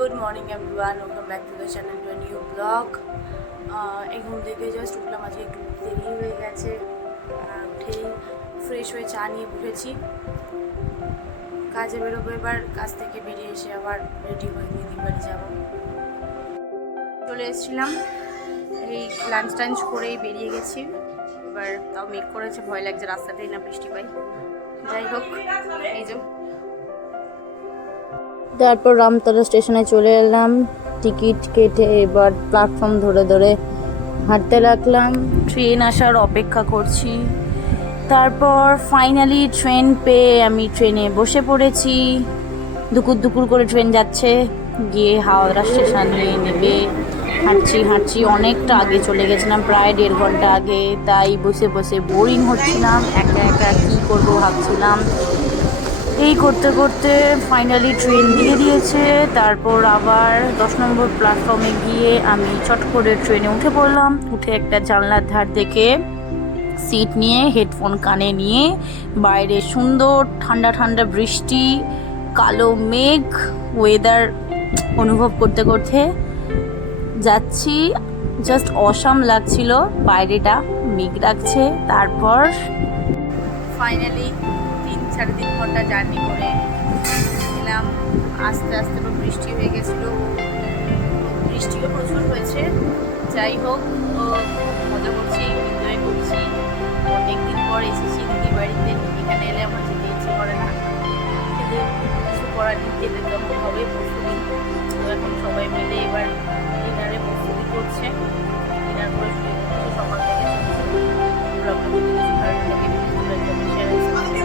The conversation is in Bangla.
Good morning everyone, welcome back to the channel to a new vlog. এই ঘুম থেকে জাস্ট উঠলাম, আজকে একটু দেরি হয়ে গেছে। উঠেই ফ্রেশ হয়ে চা নিয়ে বসেছি, কাজে বেরোবো। এবার কাজ থেকে বেরিয়ে এসে আবার রেডি হয়ে দিদির বাড়ি যাবো। চলে এসেছিলাম, এই লাঞ্চ টাঞ্চ করেই বেরিয়ে গেছি। এবার তাও মেঘ করেছে, ভয় লাগছে রাস্তাতেই না বৃষ্টি পাই। যাই হোক, এই যে তারপর রামতলা স্টেশনে চলে এলাম, টিকিট কেটে এবার প্ল্যাটফর্ম ধরে ধরে হাঁটতে লাগলাম। ট্রেন আসার অপেক্ষা করছি। তারপর ফাইনালি ট্রেন পেয়ে আমি ট্রেনে বসে পড়েছি। দুকুর দুকুর করে ট্রেন যাচ্ছে, গিয়ে হাওড়া স্টেশনে নেবে হাঁটছি অনেকটা আগে চলে গেছিলাম, প্রায় 1.5 ঘন্টা আগে। তাই বসে বসে বোরিং হচ্ছিলাম, একা একা কী করবো ভাবছিলাম। এই করতে করতে ফাইনালি ট্রেন দিয়ে দিয়েছে। তারপর আবার 10 নম্বর প্ল্যাটফর্মে গিয়ে আমি চট করে ট্রেনে উঠে পড়লাম। উঠে একটা জানলার ধার থেকে সিট নিয়ে হেডফোন কানে নিয়ে বাইরে সুন্দর ঠান্ডা ঠান্ডা বৃষ্টি, কালো মেঘ, ওয়েদার অনুভব করতে করতে যাচ্ছি। জাস্ট অসাম লাগছিল, বাইরেটা মেঘ লাগছে। তারপর ফাইনালি 3-3.5 ঘন্টা জার্নি করে এলাম। আস্তে আস্তে তো বৃষ্টি হয়ে গেছিলো, বৃষ্টিও প্রচুর হয়েছে। যাই হোক, মজা করছি, এনজয় করছি। অনেকদিন পর এসেছি দিদির বাড়িতে, এখানে এলে আমার যেতে ইচ্ছে করে না, কিন্তু কিছু করার নেই, যেতে তো হবে প্রস্তুতি। তো এখন সবাই মিলে এবার ডিনারে প্রস্তুতি করছে। ডিনার করে শুয়ে পড়ছে সকাল থেকে। ব্লগটা যদি কিছু ভালো লাগে